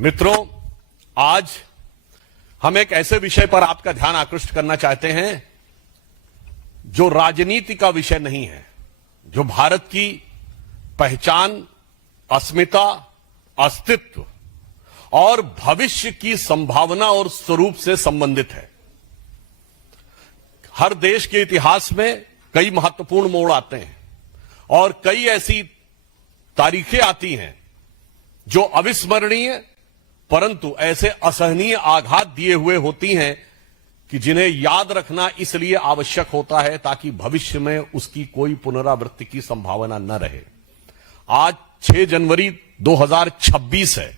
मित्रों, आज हम एक ऐसे विषय पर आपका ध्यान आकृष्ट करना चाहते हैं जो राजनीति का विषय नहीं है, जो भारत की पहचान, अस्मिता, अस्तित्व और भविष्य की संभावना और स्वरूप से संबंधित है। हर देश के इतिहास में कई महत्वपूर्ण मोड़ आते हैं और कई ऐसी तारीखें आती हैं जो अविस्मरणीय परंतु ऐसे असहनीय आघात दिए हुए होती हैं कि जिन्हें याद रखना इसलिए आवश्यक होता है ताकि भविष्य में उसकी कोई पुनरावृत्ति की संभावना न रहे। आज 6 जनवरी 2026 है।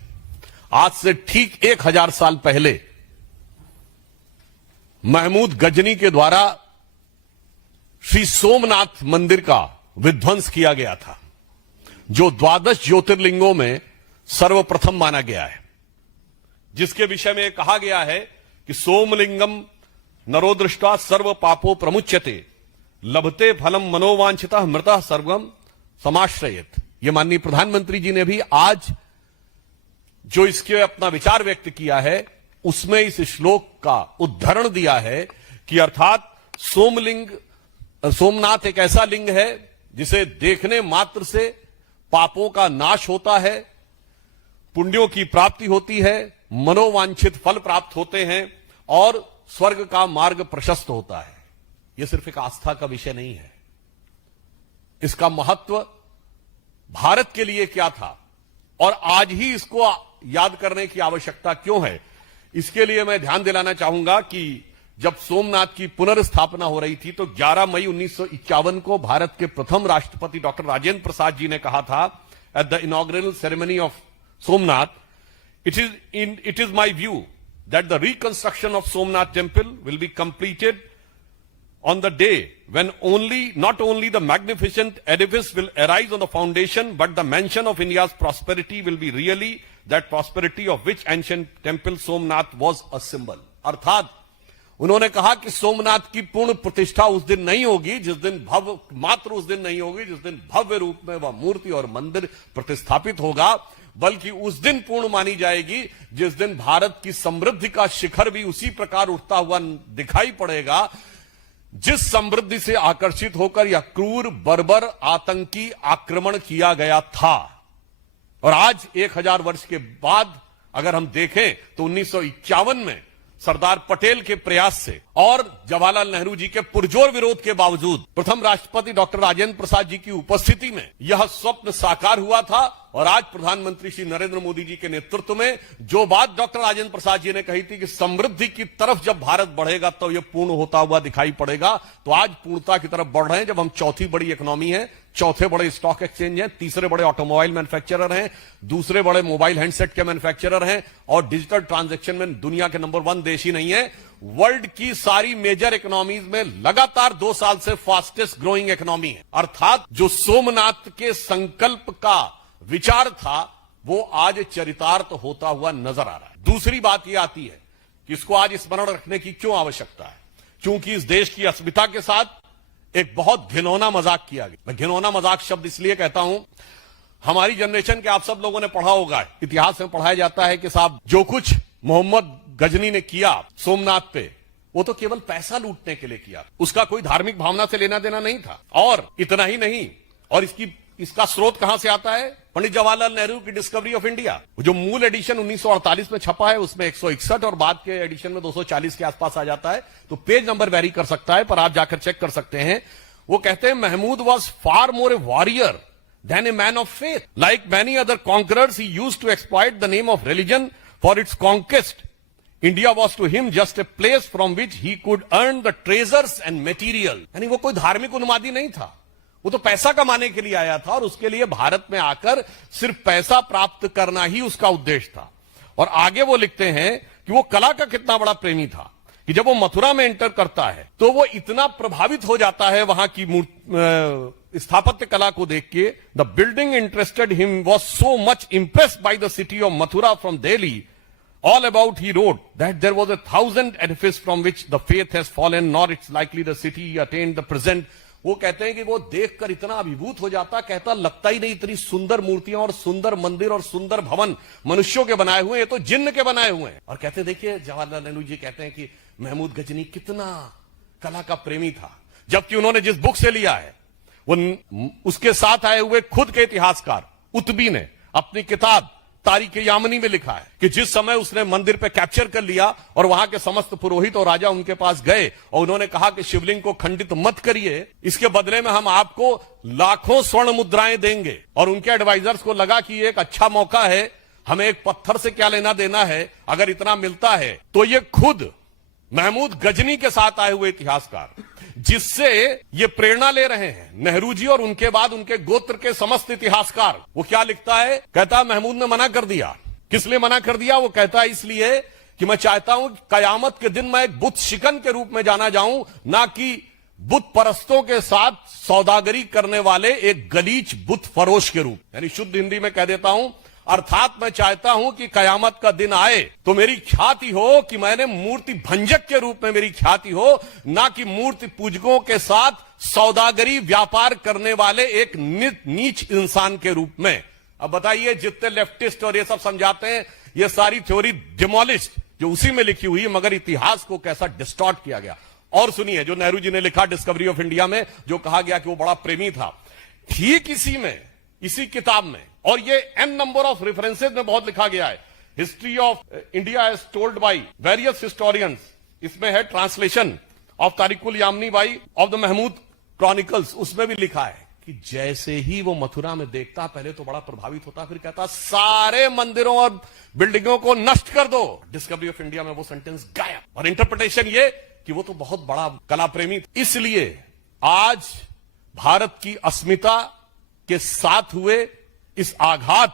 आज से ठीक 1000 साल पहले महमूद गजनी के द्वारा श्री सोमनाथ मंदिर का विध्वंस किया गया था, जो 12 ज्योतिर्लिंगों में सर्वप्रथम माना गया है, जिसके विषय में कहा गया है कि सोमलिंगम नरो दृष्ट्वा सर्व पापो प्रमुच्यते लभते फलम मनोवांछितः मृतः सर्वम समाश्रयेत। ये माननीय प्रधानमंत्री जी ने भी आज जो इसके अपना विचार व्यक्त किया है उसमें इस श्लोक का उद्धरण दिया है कि अर्थात सोमनाथ एक ऐसा लिंग है जिसे देखने मात्र से पापों का नाश होता है, पुण्यों की प्राप्ति होती है, मनोवांछित फल प्राप्त होते हैं और स्वर्ग का मार्ग प्रशस्त होता है। यह सिर्फ एक आस्था का विषय नहीं है। इसका महत्व भारत के लिए क्या था और आज ही इसको याद करने की आवश्यकता क्यों है, इसके लिए मैं ध्यान दिलाना चाहूंगा कि जब सोमनाथ की पुनर्स्थापना हो रही थी तो 11 मई 1951 को भारत के प्रथम राष्ट्रपति डॉक्टर राजेंद्र प्रसाद जी ने कहा था at the inaugural ceremony of Somnath, it is my view that the reconstruction of Somnath temple will be completed on the day when not only the magnificent edifice will arise on the foundation, but the mansion of India's prosperity will be really that prosperity of which ancient temple Somnath was a symbol. अर्थात उन्होंने कहा कि सोमनाथ की पूर्ण प्रतिष्ठा उस दिन नहीं होगी जिस दिन उस दिन नहीं होगी जिस दिन भव्य रूप में वह मूर्ति और मंदिर प्रतिष्ठापित होगा, बल्कि उस दिन पूर्ण मानी जाएगी जिस दिन भारत की समृद्धि का शिखर भी उसी प्रकार उठता हुआ दिखाई पड़ेगा जिस समृद्धि से आकर्षित होकर यह क्रूर बर्बर आतंकी आक्रमण किया गया था। और आज 1000 वर्ष के बाद अगर हम देखें तो 1951 में सरदार पटेल के प्रयास से और जवाहरलाल नेहरू जी के पुरजोर विरोध के बावजूद प्रथम राष्ट्रपति डॉक्टर राजेंद्र प्रसाद जी की उपस्थिति में यह स्वप्न साकार हुआ था। और आज प्रधानमंत्री श्री नरेंद्र मोदी जी के नेतृत्व में जो बात डॉक्टर राजेंद्र प्रसाद जी ने कही थी कि समृद्धि की तरफ जब भारत बढ़ेगा तो यह पूर्ण होता हुआ दिखाई पड़ेगा, तो आज पूर्णता की तरफ बढ़ रहे हैं। जब हम चौथी बड़ी इकोनॉमी है, चौथे बड़े स्टॉक एक्सचेंज हैं, तीसरे बड़े ऑटोमोबाइल मैन्युफैक्चरर हैं, दूसरे बड़े मोबाइल हैंडसेट के मैन्युफैक्चरर हैं और डिजिटल ट्रांजैक्शन में दुनिया के नंबर 1 देश ही नहीं है, वर्ल्ड की सारी मेजर इकोनॉमीज में लगातार 2 साल से फास्टेस्ट ग्रोइंग इकोनॉमी है। अर्थात जो सोमनाथ के संकल्प का विचार था वो आज चरितार्थ होता हुआ नजर आ रहा है। दूसरी बात यह आती है कि इसको आज स्मरण रखने की क्यों आवश्यकता है, क्योंकि इस देश की अस्मिता के साथ एक बहुत घिनौना मजाक किया गया। मैं घिनौना मजाक शब्द इसलिए कहता हूं, हमारी जनरेशन के आप सब लोगों ने पढ़ा होगा, इतिहास में पढ़ाया जाता है कि साहब जो कुछ मोहम्मद गजनी ने किया सोमनाथ पे वो तो केवल पैसा लूटने के लिए किया, उसका कोई धार्मिक भावना से लेना देना नहीं था। और इतना ही नहीं, और इसका स्रोत कहां से आता है, पंडित जवाहरलाल नेहरू की डिस्कवरी ऑफ इंडिया। जो मूल एडिशन 1948 में छपा है उसमें 161 और बाद के एडिशन में 240 के आसपास आ जाता है, तो पेज नंबर वेरी कर सकता है पर आप जाकर चेक कर सकते हैं। वो कहते हैं Mahmud was far more a warrior than a man of faith, like many other conquerors he used to exploit the name of religion for its conquest. India was to him just a place from which he could earn the treasures and material. यानी वो कोई धार्मिक उन्मादी नहीं था, वो तो पैसा कमाने के लिए आया था और उसके लिए भारत में आकर सिर्फ पैसा प्राप्त करना ही उसका उद्देश्य था। और आगे वो लिखते हैं कि वो कला का कितना बड़ा प्रेमी था कि जब वो मथुरा में एंटर करता है तो वो इतना प्रभावित हो जाता है वहां की स्थापत्य कला को देख के। The building interested him was so much impressed by the city of Mathura from Delhi. All about he wrote that there was 1,000 edifice from which the faith has fallen, nor it's likely the city attained the present वो कहते हैं कि वो देखकर इतना अभिभूत हो जाता, कहता लगता ही नहीं इतनी सुंदर मूर्तियां और सुंदर मंदिर और सुंदर भवन मनुष्यों के बनाए हुए हैं, तो जिन्न के बनाए हुए हैं। और कहते देखिए, जवाहरलाल नेहरू जी कहते हैं कि महमूद गजनी कितना कला का प्रेमी था, जबकि उन्होंने जिस बुक से लिया है वो उसके साथ आए हुए खुद के इतिहासकार उतबी ने अपनी किताब तारीख यामनी में लिखा है कि जिस समय उसने मंदिर पे कैप्चर कर लिया और वहां के समस्त पुरोहित और राजा उनके पास गए और उन्होंने कहा कि शिवलिंग को खंडित मत करिए, इसके बदले में हम आपको लाखों स्वर्ण मुद्राएं देंगे। और उनके एडवाइजर्स को लगा कि ये एक अच्छा मौका है, हमें एक पत्थर से क्या लेना देना है, अगर इतना मिलता है तो ये खुद महमूद गजनी के साथ आए हुए इतिहासकार जिससे ये प्रेरणा ले रहे हैं नेहरू जी और उनके बाद उनके गोत्र के समस्त इतिहासकार, वो क्या लिखता है, कहता महमूद ने मना कर दिया। किस लिए मना कर दिया? वो कहता है इसलिए कि मैं चाहता हूं कयामत के दिन मैं एक बुत शिकन के रूप में जाना जाऊं, ना कि बुत परस्तों के साथ सौदागरी करने वाले एक गलीच बुत फरोश के रूप। यानी शुद्ध हिंदी में कह देता हूं, अर्थात मैं चाहता हूं कि कयामत का दिन आए तो मेरी ख्याति हो कि मैंने मूर्ति भंजक के रूप में मेरी ख्याति हो, ना कि मूर्ति पूजकों के साथ सौदागरी व्यापार करने वाले एक नीच इंसान के रूप में। अब बताइए, जितने लेफ्टिस्ट और ये सब समझाते हैं, ये सारी थ्योरी डिमोलिश्ड जो उसी में लिखी हुई है, मगर इतिहास को कैसा डिस्टॉर्ट किया गया। और सुनिए, जो नेहरू जी ने लिखा डिस्कवरी ऑफ इंडिया में, जो कहा गया कि वो बड़ा प्रेमी था, ठीक इसी किताब में, और ये एन नंबर ऑफ रेफरेंसेस में बहुत लिखा गया है, history of India as told by various historians, इसमें है translation of Tarikul Yamini by of the Mahmud chronicles, उसमें भी लिखा है कि जैसे ही वो मथुरा में देखता, पहले तो बड़ा प्रभावित होता, फिर कहता सारे मंदिरों और बिल्डिंगों को नष्ट कर दो। डिस्कवरी ऑफ इंडिया में वो सेंटेंस गायब। और इंटरप्रिटेशन ये कि वो तो बहुत बड़ा कला प्रेमी था। इसलिए आज भारत की अस्मिता के साथ हुए इस आघात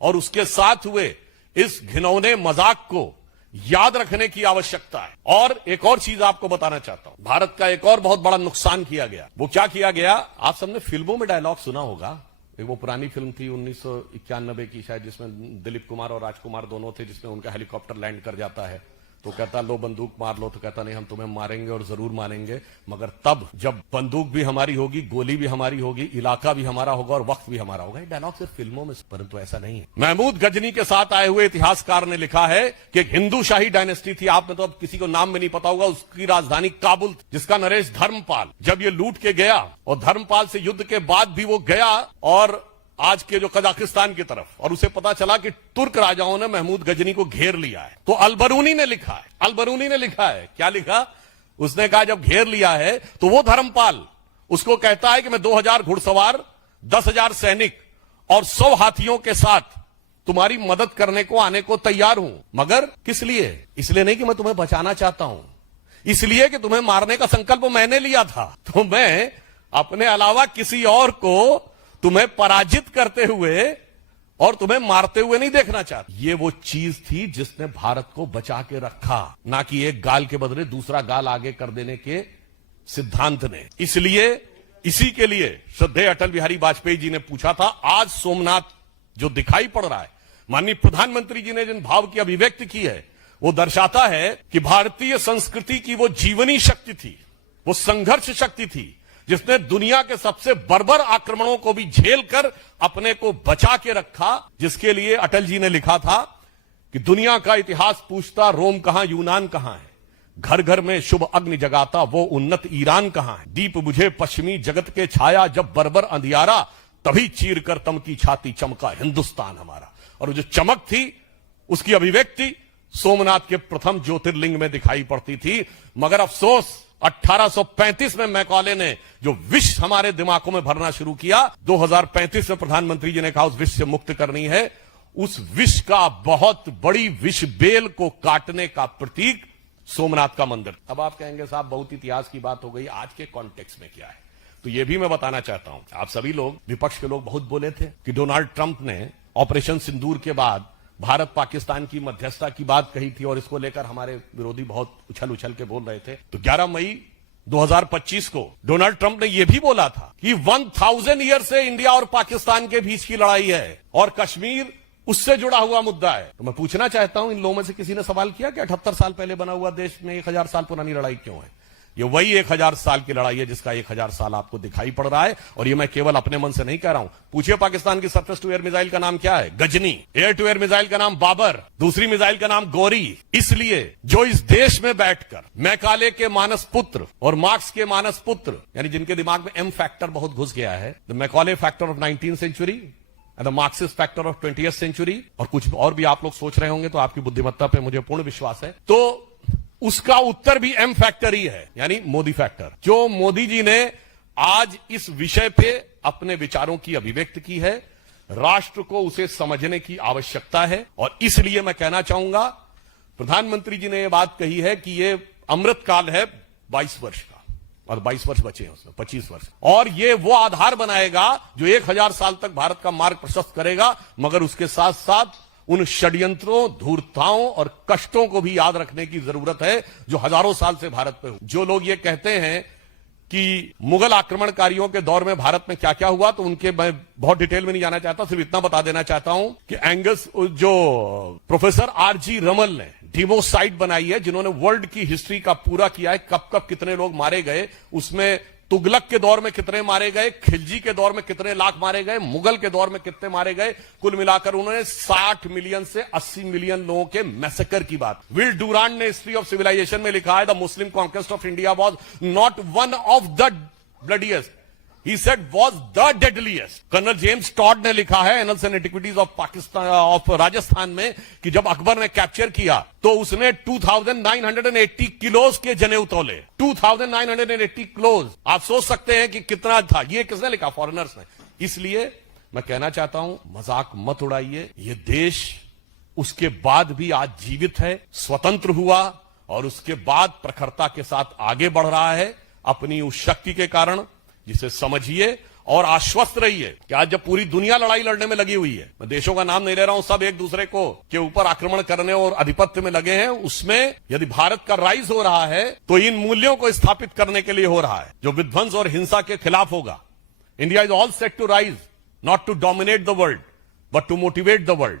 और उसके साथ हुए इस घिनौने मजाक को याद रखने की आवश्यकता है। और एक और चीज आपको बताना चाहता हूं, भारत का एक और बहुत बड़ा नुकसान किया गया। वो क्या किया गया? आप सबने फिल्मों में डायलॉग सुना होगा, एक वो पुरानी फिल्म थी 1991 की शायद, जिसमें दिलीप कुमार और राजकुमार दोनों थे, जिसमें उनका हेलीकॉप्टर लैंड कर जाता है, तो कहता लो बंदूक मार लो, तो कहता नहीं हम तुम्हें मारेंगे और जरूर मारेंगे, मगर तब जब बंदूक भी हमारी होगी, गोली भी हमारी होगी, इलाका भी हमारा होगा और वक्त भी हमारा होगा। ये डायलॉग सिर्फ फिल्मों में, परंतु ऐसा नहीं है। महमूद गजनी के साथ आए हुए इतिहासकार ने लिखा है कि एक हिंदू शाही डायनेस्टी थी, आप में तो अब किसी को नाम में नहीं पता होगा, उसकी राजधानी काबुल, जिसका नरेश धर्मपाल जब ये लूट के गया और धर्मपाल से युद्ध के बाद भी वो गया और आज के जो कजाकिस्तान की तरफ, और उसे पता चला कि तुर्क राजाओं ने महमूद गजनी को घेर लिया है, तो अलबरूनी ने लिखा है, क्या लिखा? उसने कहा जब घेर लिया है तो वो धर्मपाल उसको कहता है कि मैं 2000 घुड़सवार, 10,000 सैनिक और 100 हाथियों के साथ तुम्हारी मदद करने को आने को तैयार हूं, मगर किस लिए? इसलिए नहीं कि मैं तुम्हें बचाना चाहता हूं, इसलिए कि तुम्हें मारने का संकल्प मैंने लिया था, तो मैं अपने अलावा किसी और को तुम्हें पराजित करते हुए और तुम्हें मारते हुए नहीं देखना चाहता। ये वो चीज थी जिसने भारत को बचा के रखा, ना कि एक गाल के बदले दूसरा गाल आगे कर देने के सिद्धांत ने। इसलिए इसी के लिए श्रद्धेय अटल बिहारी वाजपेयी जी ने पूछा था, आज सोमनाथ जो दिखाई पड़ रहा है, माननीय प्रधानमंत्री जी ने जिन भाव की अभिव्यक्ति की है, वो दर्शाता है कि भारतीय संस्कृति की वो जीवनी शक्ति थी, वो संघर्ष शक्ति थी, जिसने दुनिया के सबसे बर्बर आक्रमणों को भी झेल कर अपने को बचा के रखा, जिसके लिए अटल जी ने लिखा था कि दुनिया का इतिहास पूछता रोम कहां, यूनान कहां है, घर घर में शुभ अग्नि जगाता वो उन्नत ईरान कहां है, दीप बुझे पश्चिमी जगत के छाया जब बर्बर अंधियारा, तभी चीर कर तम की छाती चमका हिंदुस्तान हमारा। और जो चमक थी उसकी अभिव्यक्ति सोमनाथ के प्रथम ज्योतिर्लिंग में दिखाई पड़ती थी। मगर अफसोस 1835 में मैकॉले ने जो विष हमारे दिमागों में भरना शुरू किया, 2035 में प्रधानमंत्री जी ने कहा उस विष से मुक्त करनी है, उस विष का बहुत बड़ी विष बेल को काटने का प्रतीक सोमनाथ का मंदिर। अब आप कहेंगे साहब बहुत इतिहास की बात हो गई, आज के कॉन्टेक्स्ट में क्या है? तो यह भी मैं बताना चाहता हूं। आप सभी लोग, विपक्ष के लोग बहुत बोले थे कि डोनाल्ड ट्रंप ने ऑपरेशन सिंदूर के बाद भारत पाकिस्तान की मध्यस्थता की बात कही थी और इसको लेकर हमारे विरोधी बहुत उछल उछल के बोल रहे थे। तो 11 मई 2025 को डोनाल्ड ट्रंप ने यह भी बोला था कि 1000 ईयर से इंडिया और पाकिस्तान के बीच की लड़ाई है और कश्मीर उससे जुड़ा हुआ मुद्दा है। तो मैं पूछना चाहता हूं, इन लोगों में से किसी ने सवाल किया कि 78 साल पहले बना हुआ देश में 1000 साल पुरानी लड़ाई क्यों है? ये वही 1000 साल की लड़ाई है जिसका 1000 साल आपको दिखाई पड़ रहा है। और ये मैं केवल अपने मन से नहीं कह रहा हूं। पूछिए पाकिस्तान की सरफेस टू एयर मिसाइल का नाम क्या है? Ghazni. Air to air missile का नाम बाबर। दूसरी मिसाइल का नाम गौरी। इसलिए जो इस देश में बैठकर मैकाले के मानस पुत्र और मार्क्स के मानस पुत्र, यानी जिनके दिमाग में एम फैक्टर बहुत घुस गया है, the Macaulay factor of 19th century and the Marxist factor of 20th century, और कुछ और भी आप लोग सोच रहे होंगे, तो आपकी बुद्धिमत्ता पे मुझे पूर्ण विश्वास है। तो उसका उत्तर भी एम फैक्टर ही है, यानी मोदी फैक्टर। जो मोदी जी ने आज इस विषय पे अपने विचारों की अभिव्यक्ति की है, राष्ट्र को उसे समझने की आवश्यकता है। और इसलिए मैं कहना चाहूंगा, प्रधानमंत्री जी ने यह बात कही है कि यह अमृतकाल है 22 वर्ष का, और 22 वर्ष बचे हैं उसमें, 25 वर्ष, और ये वो आधार बनाएगा जो 1000 साल तक भारत का मार्ग प्रशस्त करेगा। मगर उसके साथ साथ उन षड्यंत्रों, धूर्तताओं और कष्टों को भी याद रखने की जरूरत है जो हजारों साल से भारत पे हुए। जो लोग ये कहते हैं कि मुगल आक्रमणकारियों के दौर में भारत में क्या क्या हुआ, तो उनके मैं बहुत डिटेल में नहीं जाना चाहता, सिर्फ इतना बता देना चाहता हूं कि एंगस, जो प्रोफेसर आरजी रमल ने डिमोसाइट बनाई है, जिन्होंने वर्ल्ड की हिस्ट्री का पूरा किया है, कब कब कितने लोग मारे गए, उसमें तुगलक के दौर में कितने मारे गए, खिलजी के दौर में कितने लाख मारे गए, मुगल के दौर में कितने मारे गए, कुल मिलाकर उन्होंने 60 मिलियन से 80 मिलियन लोगों के मैसेकर की बात। विल डूरांट ने हिस्ट्री ऑफ सिविलाइजेशन में लिखा है, the Muslim conquest of India was not one of the bloodiest, he said was the deadliest। Colonel James Tod ने लिखा है annals and antiquities of Pakistan of Rajasthan में कि जब अकबर ने कैप्चर किया तो उसने 2980 किलोज के जनेऊ तोले, 2980 किलोज। आप सोच सकते हैं कि कितना था। ये किसने लिखा? फॉरेनर्स ने। इसलिए मैं कहना चाहता हूं, मजाक मत उड़ाइए। ये देश उसके बाद भी आज जीवित है, स्वतंत्र हुआ, और उसके बाद प्रखरता के साथ आगे बढ़ रहा है अपनी उस शक्ति के कारण, जिसे समझिए और आश्वस्त रहिए कि आज जब पूरी दुनिया लड़ाई लड़ने में लगी हुई है, मैं देशों का नाम नहीं ले रहा हूं, सब एक दूसरे को के ऊपर आक्रमण करने और आधिपत्य में लगे हैं, उसमें यदि भारत का राइज हो रहा है तो इन मूल्यों को स्थापित करने के लिए हो रहा है, जो विध्वंस और हिंसा के खिलाफ होगा। India is all set to rise, not to dominate the world but to motivate the world.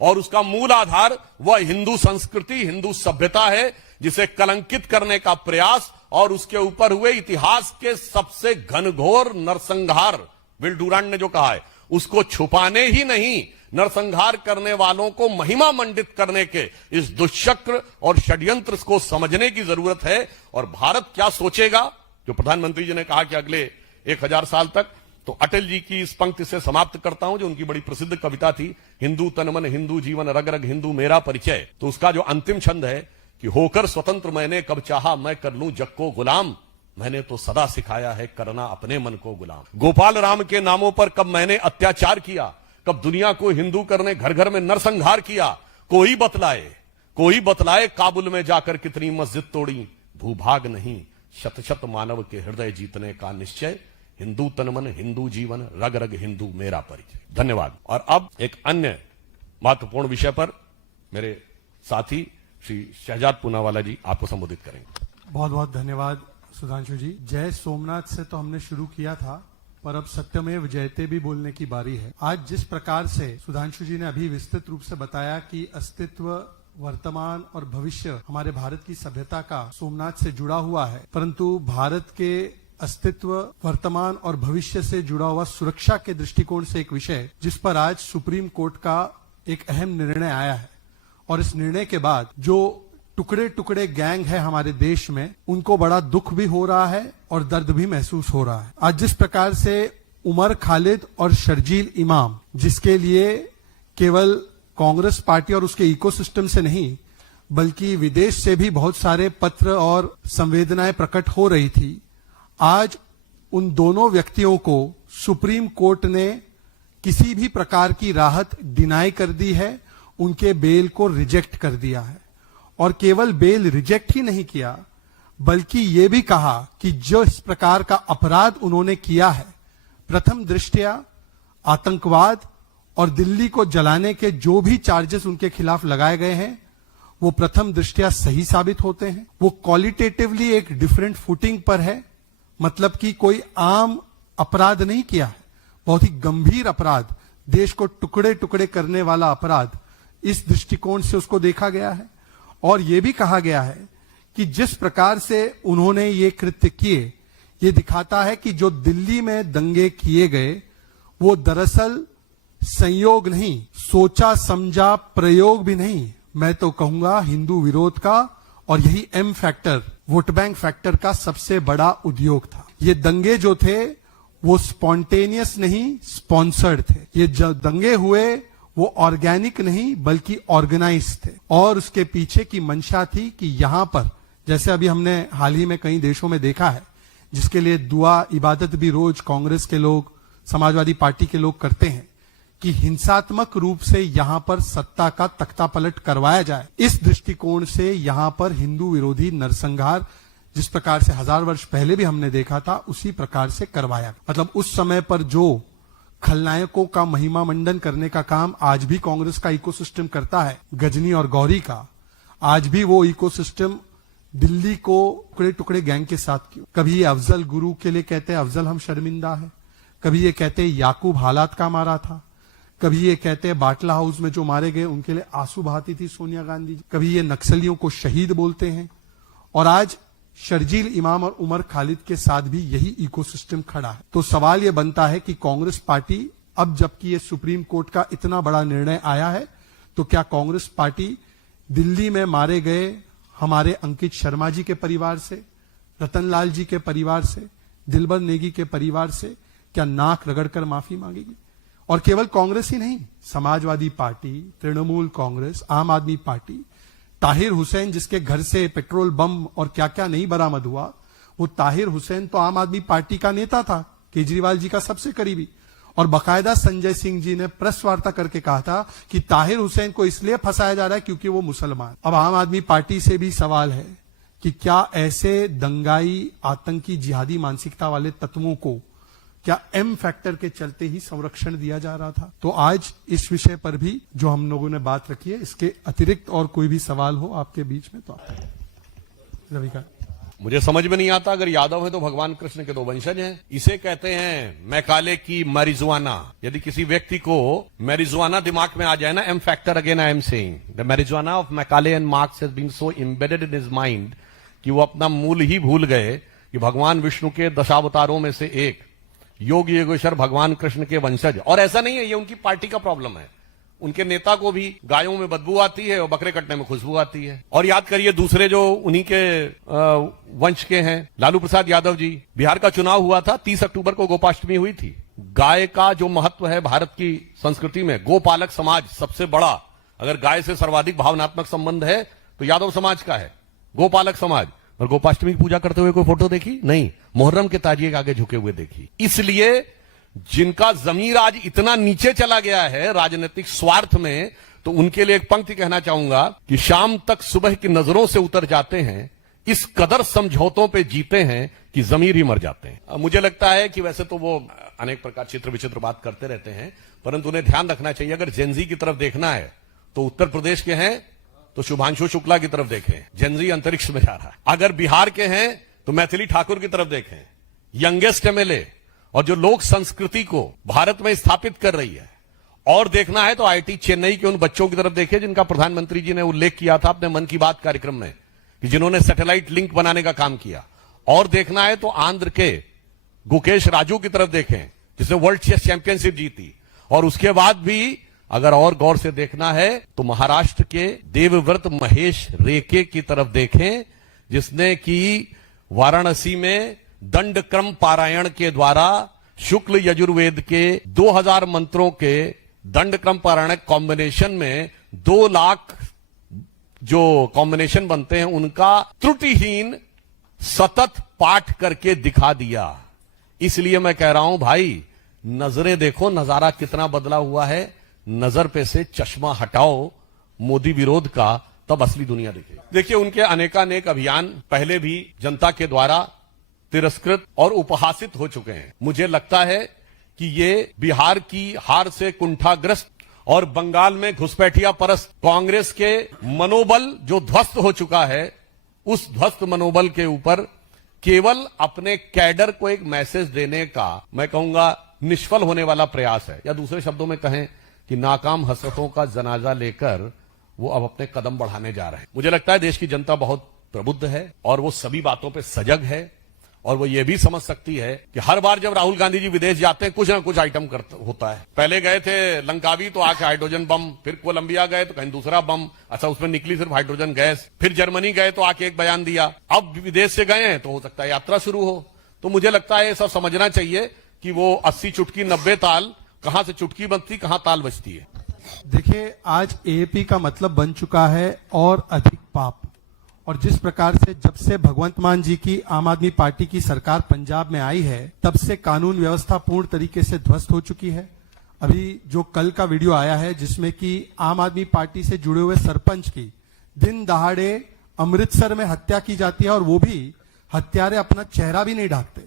और उसका मूल आधार वह हिंदू संस्कृति, हिंदू सभ्यता है, जिसे कलंकित करने का प्रयास और उसके ऊपर हुए इतिहास के सबसे घनघोर नरसंहार, विल डूरांट ने जो कहा है, उसको छुपाने ही नहीं, नरसंहार करने वालों को महिमा मंडित करने के इस दुष्चक्र और षड्यंत्र को समझने की जरूरत है। और भारत क्या सोचेगा, जो प्रधानमंत्री जी ने कहा कि अगले 1000 साल तक, तो अटल जी की इस पंक्ति से समाप्त करता हूं, जो उनकी बड़ी प्रसिद्ध कविता थी, हिंदू तन मन हिंदू जीवन, रग रग हिंदू मेरा परिचय। तो उसका जो अंतिम छंद है कि होकर स्वतंत्र मैंने कब चाहा मैं कर लूं जग को गुलाम, मैंने तो सदा सिखाया है करना अपने मन को गुलाम। गोपाल राम के नामों पर कब मैंने अत्याचार किया, कब दुनिया को हिंदू करने घर घर में नरसंहार किया, कोई बतलाए काबुल में जाकर कितनी मस्जिद तोड़ी, भूभाग नहीं शत शत मानव के हृदय जीतने का निश्चय, हिंदू तन मन हिंदू जीवन, रग रग हिंदू मेरा परिचय। धन्यवाद। और अब एक अन्य महत्वपूर्ण विषय पर मेरे साथी श्री शहजाद पूनावाला जी आपको संबोधित करेंगे। बहुत बहुत धन्यवाद सुधांशु जी। जय सोमनाथ से तो हमने शुरू किया था, पर अब सत्यमेव जयते भी बोलने की बारी है। आज जिस प्रकार से सुधांशु जी ने अभी विस्तृत रूप से बताया कि अस्तित्व, वर्तमान और भविष्य हमारे भारत की सभ्यता का सोमनाथ से जुड़ा हुआ है, परंतु भारत के अस्तित्व, वर्तमान और भविष्य से जुड़ा हुआ सुरक्षा के दृष्टिकोण से एक विषय जिस पर आज सुप्रीम कोर्ट का एक अहम निर्णय आया है, और इस निर्णय के बाद जो टुकड़े टुकड़े गैंग है हमारे देश में, उनको बड़ा दुख भी हो रहा है और दर्द भी महसूस हो रहा है। आज जिस प्रकार से उमर खालिद और शर्जील इमाम, जिसके लिए केवल कांग्रेस पार्टी और उसके इकोसिस्टम से नहीं बल्कि विदेश से भी बहुत सारे पत्र और संवेदनाएं प्रकट हो रही थी, आज उन दोनों व्यक्तियों को सुप्रीम कोर्ट ने किसी भी प्रकार की राहत डिनाई कर दी है, उनके बेल को रिजेक्ट कर दिया है। और केवल बेल रिजेक्ट ही नहीं किया, बल्कि यह भी कहा कि जो इस प्रकार का अपराध उन्होंने किया है, प्रथम दृष्टया आतंकवाद और दिल्ली को जलाने के जो भी चार्जेस उनके खिलाफ लगाए गए हैं, वो प्रथम दृष्टया सही साबित होते हैं। वो क्वालिटेटिवली एक डिफरेंट फुटिंग पर है, मतलब कि कोई आम अपराध नहीं किया है, बहुत ही गंभीर अपराध, देश को टुकड़े टुकड़े करने वाला अपराध, इस दृष्टिकोण से उसको देखा गया है। और यह भी कहा गया है कि जिस प्रकार से उन्होंने ये कृत्य किए, ये दिखाता है कि जो दिल्ली में दंगे किए गए वो दरअसल संयोग नहीं, सोचा समझा प्रयोग भी नहीं, मैं तो कहूंगा हिंदू विरोध का और यही M factor, vote bank factor का सबसे बड़ा उद्योग था। ये दंगे जो थे वो स्पॉन्टेनियस नहीं, स्पॉन्सर्ड थे। ये जो दंगे हुए वो ऑर्गेनिक नहीं बल्कि ऑर्गेनाइज थे, और उसके पीछे की मंशा थी कि यहां पर, जैसे अभी हमने हाल ही में कई देशों में देखा है, जिसके लिए दुआ इबादत भी रोज कांग्रेस के लोग, समाजवादी पार्टी के लोग करते हैं, कि हिंसात्मक रूप से यहां पर सत्ता का तख्ता पलट करवाया जाए। इस दृष्टिकोण से यहां पर हिंदू विरोधी नरसंहार जिस प्रकार से 1000 वर्ष पहले भी हमने देखा था, उसी प्रकार से करवाया। मतलब उस समय पर जो खलनायकों का महिमा मंडन करने का काम आज भी कांग्रेस का इकोसिस्टम करता है, गजनी और गौरी का, आज भी वो इकोसिस्टम दिल्ली को टुकड़े टुकड़े गैंग के साथ क्यों? कभी ये अफजल गुरु के लिए कहते हैं अफजल हम शर्मिंदा है, कभी ये कहते हैं याकूब हालात का मारा था, कभी ये कहते हैं बाटला हाउस में जो मारे गए उनके लिए आंसू बहाती थी सोनिया गांधी जी, कभी ये नक्सलियों को शहीद बोलते हैं, और आज शर्जील इमाम और उमर खालिद के साथ भी यही इकोसिस्टम खड़ा है। तो सवाल यह बनता है कि कांग्रेस पार्टी, अब जबकि ये सुप्रीम कोर्ट का इतना बड़ा निर्णय आया है, तो क्या कांग्रेस पार्टी दिल्ली में मारे गए हमारे अंकित शर्मा जी के परिवार से, रतनलाल जी के परिवार से, दिलबर नेगी के परिवार से क्या नाक रगड़कर माफी मांगेगी? और केवल कांग्रेस ही नहीं, समाजवादी पार्टी, तृणमूल कांग्रेस, आम आदमी पार्टी, ताहिर हुसैन जिसके घर से पेट्रोल बम और क्या क्या नहीं बरामद हुआ, वो ताहिर हुसैन तो आम आदमी पार्टी का नेता था, केजरीवाल जी का सबसे करीबी, और बकायदा संजय सिंह जी ने प्रेस वार्ता करके कहा था कि ताहिर हुसैन को इसलिए फंसाया जा रहा है क्योंकि वो मुसलमान। अब आम आदमी पार्टी से भी सवाल है कि क्या ऐसे दंगाई, आतंकी, जिहादी मानसिकता वाले तत्वों को क्या एम फैक्टर के चलते ही संरक्षण दिया जा रहा था? तो आज इस विषय पर भी जो हम लोगों ने बात रखी है, इसके अतिरिक्त और कोई भी सवाल हो आपके बीच में तो आप रविका। मुझे समझ में नहीं आता, अगर यादव है तो भगवान कृष्ण के 2 वंशज हैं। इसे कहते हैं मैकाले की मैरिजुआना। यदि किसी व्यक्ति को मैरिजुआना दिमाग में आ जाए ना, M factor, again I am saying the marijuana of Macaulay and Marx has been so embedded in his mind कि वो अपना मूल ही भूल गए कि भगवान विष्णु के दशावतारों में से एक योग योगेश्वर भगवान कृष्ण के वंशज। और ऐसा नहीं है, ये उनकी पार्टी का प्रॉब्लम है। उनके नेता को भी गायों में बदबू आती है और बकरे कटने में खुशबू आती है। और याद करिए दूसरे जो उन्हीं के वंश के हैं, लालू प्रसाद यादव जी, बिहार का चुनाव हुआ था, 30 अक्टूबर को गोपाष्टमी हुई थी। गाय का जो महत्व है भारत की संस्कृति में, गोपालक समाज सबसे बड़ा, अगर गाय से सर्वाधिक भावनात्मक संबंध है तो यादव समाज का है, गोपालक समाज। और गोपाष्टमी की पूजा करते हुए कोई फोटो देखी? नहीं। मुहर्रम के ताजिए के आगे झुके हुए देखी। इसलिए जिनका जमीर आज इतना नीचे चला गया है राजनीतिक स्वार्थ में, तो उनके लिए एक पंक्ति कहना चाहूंगा कि शाम तक सुबह की नजरों से उतर जाते हैं, इस कदर समझौतों पे जीते हैं कि जमीर ही मर जाते हैं। मुझे लगता है कि वैसे तो वो अनेक प्रकार चित्र विचित्र बात करते रहते हैं, परंतु उन्हें ध्यान रखना चाहिए, अगर जेनजी की तरफ देखना है तो उत्तर प्रदेश के हैं तो शुभांशु शुक्ला की तरफ देखें, जेनजी अंतरिक्ष में जा रहा है। अगर बिहार के हैं तो मैथिली ठाकुर की तरफ देखें, यंगेस्ट एमएलए और जो लोक संस्कृति को भारत में स्थापित कर रही है। और देखना है तो आईआईटी चेन्नई के उन बच्चों की तरफ देखें जिनका प्रधानमंत्री जी ने उल्लेख किया था अपने मन की बात कार्यक्रम में, कि जिन्होंने सैटेलाइट लिंक बनाने का काम किया। और देखना है तो आंध्र के गुकेश राजू की तरफ देखें जिसने वर्ल्ड चेस चैंपियनशिप जीती। और उसके बाद भी अगर और गौर से देखना है तो महाराष्ट्र के देवव्रत महेश रेके की तरफ देखें, जिसने कि वाराणसी में दंड क्रम पारायण के द्वारा शुक्ल यजुर्वेद के 2000 मंत्रों के दंड क्रम पारायण कॉम्बिनेशन में 2 लाख जो कॉम्बिनेशन बनते हैं उनका त्रुटिहीन सतत पाठ करके दिखा दिया। इसलिए मैं कह रहा हूं भाई, नजरें देखो, नजारा कितना बदला हुआ है। नजर पे से चश्मा हटाओ मोदी विरोध का, तब असली दुनिया दिखेगी। देखिए, उनके अनेकानेक अभियान पहले भी जनता के द्वारा तिरस्कृत और उपहासित हो चुके हैं। मुझे लगता है कि ये बिहार की हार से कुंठाग्रस्त और बंगाल में घुसपैठिया परस्त कांग्रेस के मनोबल जो ध्वस्त हो चुका है, उस ध्वस्त मनोबल के ऊपर केवल अपने कैडर को एक मैसेज देने का, मैं कहूंगा, निष्फल होने वाला प्रयास है। या दूसरे शब्दों में कहें कि नाकाम हसरतों का जनाजा लेकर वो अब अपने कदम बढ़ाने जा रहे हैं। मुझे लगता है देश की जनता बहुत प्रबुद्ध है और वो सभी बातों पे सजग है और वो ये भी समझ सकती है कि हर बार जब राहुल गांधी जी विदेश जाते हैं कुछ ना कुछ आइटम होता है। पहले गए थे लंकावी तो आके हाइड्रोजन बम, फिर कोलंबिया गए तो कहीं दूसरा बम, अच्छा उसमें निकली सिर्फ हाइड्रोजन गैस, फिर जर्मनी गए तो आके एक बयान दिया, अब विदेश से गए हैं तो हो सकता है यात्रा शुरू हो। तो मुझे लगता है ये सब समझना चाहिए कि वो 80 चुटकी 90 ताल, कहां से चुटकी बनती कहां ताल बजती है। देखिए, आज एएपी का मतलब बन चुका है और अधिक पाप। और जिस प्रकार से जब से भगवंत मान जी की आम आदमी पार्टी की सरकार पंजाब में आई है, तब से कानून व्यवस्था पूर्ण तरीके से ध्वस्त हो चुकी है। अभी जो कल का वीडियो आया है जिसमें कि आम आदमी पार्टी से जुड़े हुए सरपंच की दिन दहाड़े अमृतसर में हत्या की जाती है और वो भी हत्यारे अपना चेहरा भी नहीं ढाकते।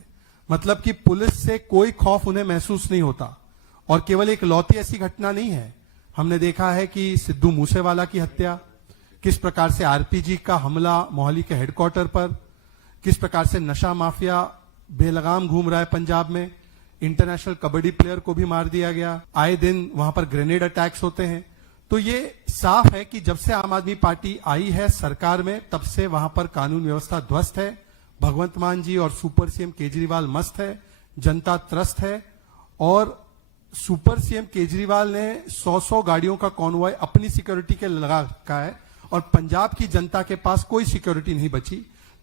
मतलब कि पुलिस से कोई खौफ उन्हें महसूस नहीं होता। और केवल एक लौती ऐसी घटना नहीं है, हमने देखा है कि सिद्धू मूसेवाला की हत्या, किस प्रकार से आरपीजी का हमला मोहाली के हेडक्वार्टर पर, किस प्रकार से नशा माफिया बेलगाम घूम रहा है पंजाब में, इंटरनेशनल कबड्डी प्लेयर को भी मार दिया गया, आए दिन वहां पर ग्रेनेड अटैक्स होते हैं। तो ये साफ है कि जब से आम आदमी पार्टी आई है सरकार में, तब से वहां पर कानून व्यवस्था ध्वस्त है। भगवंत मान जी और सुपर सीएम केजरीवाल मस्त है, जनता त्रस्त है। और सुपर सीएम केजरीवाल ने 100 गाड़ियों का कॉन्वॉय अपनी सिक्योरिटी के लगा रखा है और पंजाब की जनता के पास कोई सिक्योरिटी नहीं बची।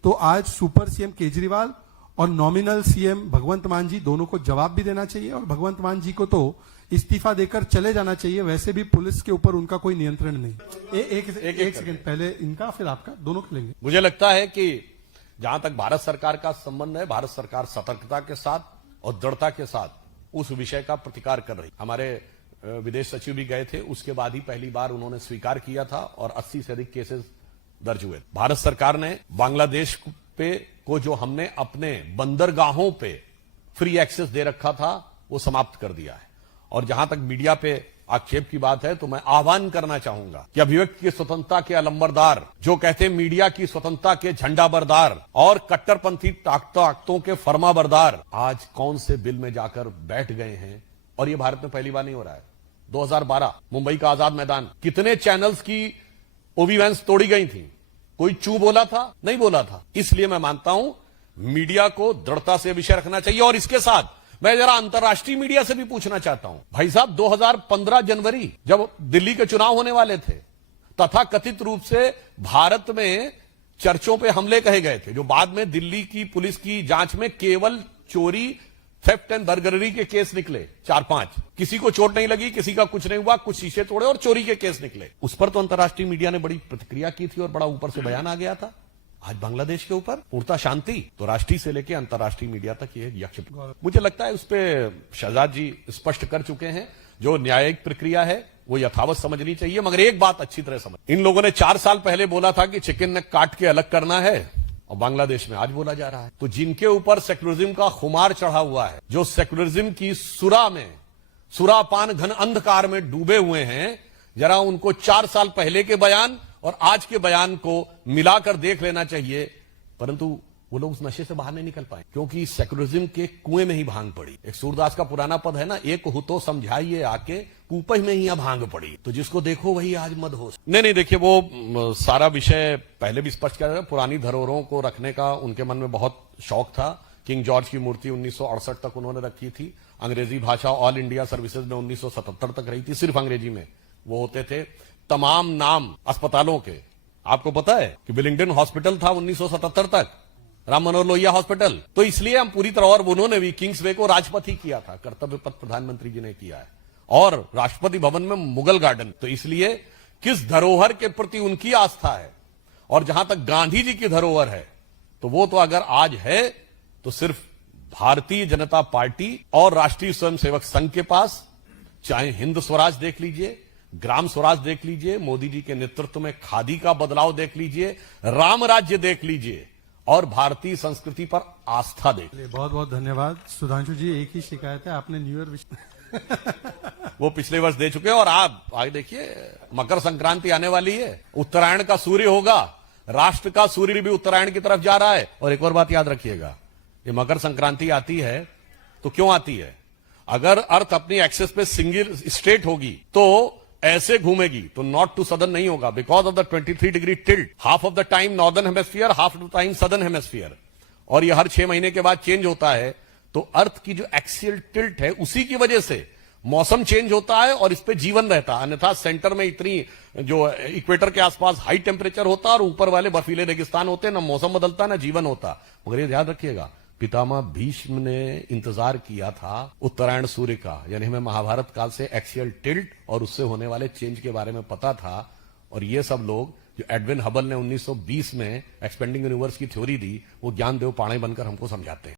तो आज सुपर सीएम केजरीवाल और नॉमिनल सीएम भगवंत मान जी दोनों को जवाब भी देना चाहिए और भगवंत मान जी को तो इस्तीफा देकर चले जाना चाहिए। वैसे भी पुलिस के ऊपर उनका कोई नियंत्रण नहीं। एक सेकंड, पहले इनका फिर आपका, दोनों को लेंगे। मुझे लगता है कि जहां तक भारत सरकार का संबंध है, भारत सरकार सतर्कता के साथ और दृढ़ता के साथ उस विषय का प्रतिकार कर रही। हमारे विदेश सचिव भी गए थे, उसके बाद ही पहली बार उन्होंने स्वीकार किया था और 80 से अधिक केसेस दर्ज हुए। भारत सरकार ने बांग्लादेश पे को जो हमने अपने बंदरगाहों पे फ्री एक्सेस दे रखा था वो समाप्त कर दिया है। और जहां तक मीडिया पे आक्षेप की बात है तो मैं आह्वान करना चाहूंगा कि अभिव्यक्ति की स्वतंत्रता के अलंबरदार, जो कहते हैं मीडिया की स्वतंत्रता के झंडा बरदार और कट्टरपंथी ताकतों के फरमाबरदार, आज कौन से बिल में जाकर बैठ गए हैं। और ये भारत में पहली बार नहीं हो रहा है। 2012 मुंबई का आजाद मैदान, कितने चैनल्स की ओबी वैन्स तोड़ी गई थी, कोई चू बोला था? नहीं बोला था। इसलिए मैं मानता हूं मीडिया को दृढ़ता से विषय रखना चाहिए। और इसके साथ मैं जरा अंतर्राष्ट्रीय मीडिया से भी पूछना चाहता हूं, भाई साहब 2015 जनवरी जब दिल्ली के चुनाव होने वाले थे, तथा कथित रूप से भारत में चर्चों पे हमले कहे गए थे, जो बाद में दिल्ली की पुलिस की जांच में केवल चोरी, थेफ्ट एंड बर्गलरी के केस निकले 4-5। किसी को चोट नहीं लगी, किसी का कुछ नहीं हुआ, कुछ शीशे तोड़े और चोरी के केस निकले। उस पर तो अंतर्राष्ट्रीय मीडिया ने बड़ी प्रतिक्रिया की थी और बड़ा ऊपर से बयान आ गया था। आज बांग्लादेश के ऊपर पूर्णता शांति, तो राष्ट्रीय से लेकर अंतर्राष्ट्रीय मीडिया तक ये यक्ष, मुझे लगता है उस पर शहजाद जी स्पष्ट कर चुके हैं। जो न्यायिक प्रक्रिया है वो यथावत समझनी चाहिए। मगर एक बात अच्छी तरह समझ, इन लोगों ने 4 साल पहले बोला था कि चिकन ने काट के अलग करना है और बांग्लादेश में आज बोला जा रहा है। तो जिनके ऊपर सेक्युलरिज्म का खुमार चढ़ा हुआ है, जो सेक्युलरिज्म की सुरापान घन अंधकार में डूबे हुए हैं, जरा उनको 4 साल पहले के बयान और आज के बयान को मिलाकर देख लेना चाहिए। परंतु वो लोग उस नशे से बाहर नहीं निकल पाए, क्योंकि सेक्युलरिज्म के कुएं में ही भांग पड़ी। एक सूरदास का पुराना पद है ना, एक हो तो समझाइए आके, कूपह में ही भांग पड़ी। तो जिसको देखो वही आज मदहोश। नहीं, देखिए वो सारा विषय पहले भी स्पष्ट किया, पुरानी धरोहरों को रखने का उनके मन में बहुत शौक था। किंग जॉर्ज की मूर्ति 1968 तक उन्होंने रखी थी। अंग्रेजी भाषा ऑल इंडिया सर्विसेज में 1977 तक रही थी, सिर्फ अंग्रेजी में वो होते थे। तमाम नाम अस्पतालों के, आपको पता है कि विलिंगडन हॉस्पिटल था 1977 तक, राम मनोहर लोहिया हॉस्पिटल। तो इसलिए हम पूरी तरह, और उन्होंने भी किंग्सवे को राजपथ ही किया था, कर्तव्य पथ प्रधानमंत्री जी ने किया है, और राष्ट्रपति भवन में मुगल गार्डन। तो इसलिए किस धरोहर के प्रति उनकी आस्था है, और जहां तक गांधी जी की धरोहर है, तो वो तो अगर आज है तो सिर्फ भारतीय जनता पार्टी और राष्ट्रीय स्वयंसेवक संघ के पास। चाहे हिंद स्वराज देख लीजिए, ग्राम स्वराज देख लीजिए, मोदी जी के नेतृत्व में खादी का बदलाव देख लीजिए, राम राज्य देख लीजिए, और भारतीय संस्कृति पर आस्था देख लीजिए। बहुत बहुत धन्यवाद सुधांशु जी। एक ही शिकायत है, आपने न्यू ईयर वो पिछले वर्ष दे चुके हैं। और आप आगे देखिए, मकर संक्रांति आने वाली है, उत्तरायण का सूर्य होगा, राष्ट्र का सूर्य भी उत्तरायण की तरफ जा रहा है। और एक और बात याद रखिएगा, ये मकर संक्रांति आती है तो क्यों आती है? अगर अर्थ अपनी एक्सेस पे सिंगल स्ट्रेट होगी तो ऐसे घूमेगी तो नॉर्थ टू सदर्न नहीं होगा, because of the 23 degree tilt, half of the time northern hemisphere, half of the time southern hemisphere, और ये हर 6 महीने के बाद चेंज होता है। तो अर्थ की जो एक्सियल टिल्ट है उसी की वजह से मौसम चेंज होता है और इस पे जीवन रहता है। अन्यथा सेंटर में इतनी जो इक्वेटर के आसपास हाई टेम्परेचर होता है और ऊपर वाले बर्फीले रेगिस्तान होते हैं, ना मौसम बदलता ना जीवन होता। मगर ये याद रखिएगा, पितामह भीष्म ने इंतजार किया था उत्तरायण सूर्य का, यानी हमें महाभारत काल से एक्सियल टिल्ट और उससे होने वाले चेंज के बारे में पता था। और ये सब लोग जो एडविन हबल ने 1920 में एक्सपेंडिंग यूनिवर्स की थ्योरी दी, वो ज्ञानदेव पाणे बनकर हमको समझाते हैं।